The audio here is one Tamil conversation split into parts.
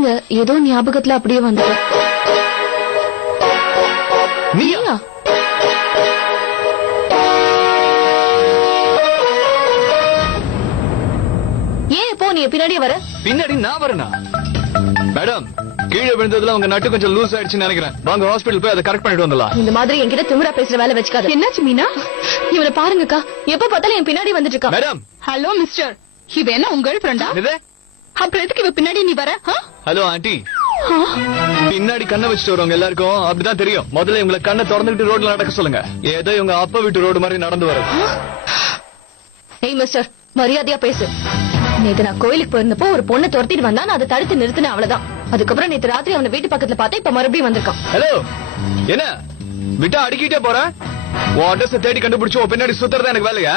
இல்லைங்க, ஏதோ ஞாபகத்துல அப்படியே வந்துட்டு. நீயா? ஏன் இப்போ நீ பின்னாடியே வர? பின்னாடி நான் வரேனா? மேடம், கீழே விழுந்ததுல உங்க நட்டு கொஞ்சம் லூஸ் ஆயிடுச்சுன்னு நினைக்கிறேன். வாங்க ஹாஸ்பிடல் போய் அதை கரெக்ட் பண்ணிட்டு வந்துடலாம். இந்த மாதிரி என்கிட்ட திமிரா பேசுற வேலை வச்சுக்காத. என்னாச்சு மீனா? இவனை பாருங்கக்கா, எப்ப பார்த்தாலும் என் பின்னாடி வந்துட்டு இருக்கா. மேடம். ஹலோ மிஸ்டர், இவ என்ன உங்க கேர்ள் ஃப்ரெண்டா? அப்புறம் எதுக்கு இவ பின்னாடி நீ வர? ஹலோ ஆண்டி, பின்னாடி கண்ணை வச்சுட்டு வரவங்க எல்லாருக்கும் அப்படிதான் தெரியும். முதல்ல இவங்களை கண்ணை திறந்துட்டு ரோட்ல நடக்க சொல்லுங்க. ஏதோ இவங்க அப்பா வீட்டு ரோடு மாதிரி நடந்து வரும். ஏய் மிஸ்டர், மரியாதையா பேசு. நேத்து நான் கோயிலுக்கு போயிருந்தப்போ ஒரு பொண்ணை துரத்திட்டு வந்தா, நான் அதை தடுத்து நிறுத்தினேன், அவ்வளவுதான். அதுக்கப்புறம் நேத்து ராத்திரி அவனை வீட்டு பக்கத்துல பார்த்தா, இப்ப மறுபடியும் வந்திருக்கான். ஹலோ, என்ன விட்டா அடிக்கிட்டே போற? உன் அட்ரஸ் தேடி கண்டுபிடிச்சு உன் பின்னாடி சுத்துறதா எனக்கு வேலையா?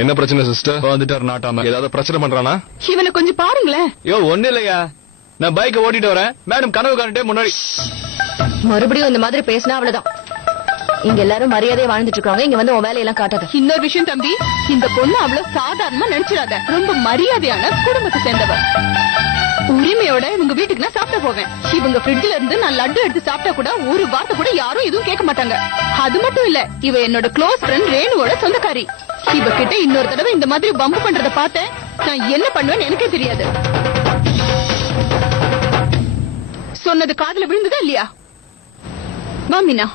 என்ன பிரச்சனை சிஸ்டர்? வந்துட்டாரு நாட்டாம. ஏதாவது பிரச்சனை பண்றானா? இவனை கொஞ்சம் பாருங்களேன். யோ, ஒண்ணு இல்லையா, நான் பைக்க ஓட்டிட்டு வரேன். மேடம் கனவு காணிட்டே முன்னாடி. மறுபடியும் இந்த மாதிரி பேசினா அவ்வளவுதான். இங்க எல்லாரும் மரியாதையா வாழ்ந்துட்டு இருக்காங்க. இங்க வந்து உன் வேலையெல்லாம் காட்டாத. இன்னொரு விஷயம் தம்பி, இந்த பொண்ணு அவ்வளவு சாதாரணமா நினைச்சிடாத. ரொம்ப மரியாதையான குடும்பத்தை சேர்ந்தவ. உரிமையோட இவங்க வீட்டுக்கு நான் சாப்பிட போவேன். இவங்க ஃப்ரிட்ஜ்ல இருந்து நான் லட்டு எடுத்து சாப்பிட்டா கூட ஒரு வார்த்தை கூட யாரும் எதுவும் கேட்க மாட்டாங்க. அது மட்டும் இல்ல, இவ என்னோட க்ளோஸ் ஃப்ரெண்ட் ரேணுவோட சொந்தக்காரி. இவகிட்ட இன்னொரு தடவை இந்த மாதிரி பம்பு பண்றத பார்த்தேன், நான் என்ன பண்ணுவேன்னு எனக்கே தெரியாது. சொன்னது காதுல விழுந்ததா இல்லையா? மாமினா,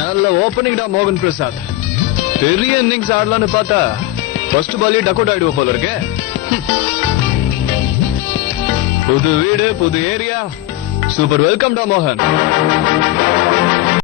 நல்ல ஓபனிங் டா மோகன் பிரசாத். பெரிய இன்னிங்ஸ் ஆடலான்னு பார்த்தா ஃபர்ஸ்ட் பாலே டக் அவுட் ஆயிடுவோம் போல இருக்கு. புது வீடு, புது ஏரியா, சூப்பர் வெல்கம் டா மோகன்.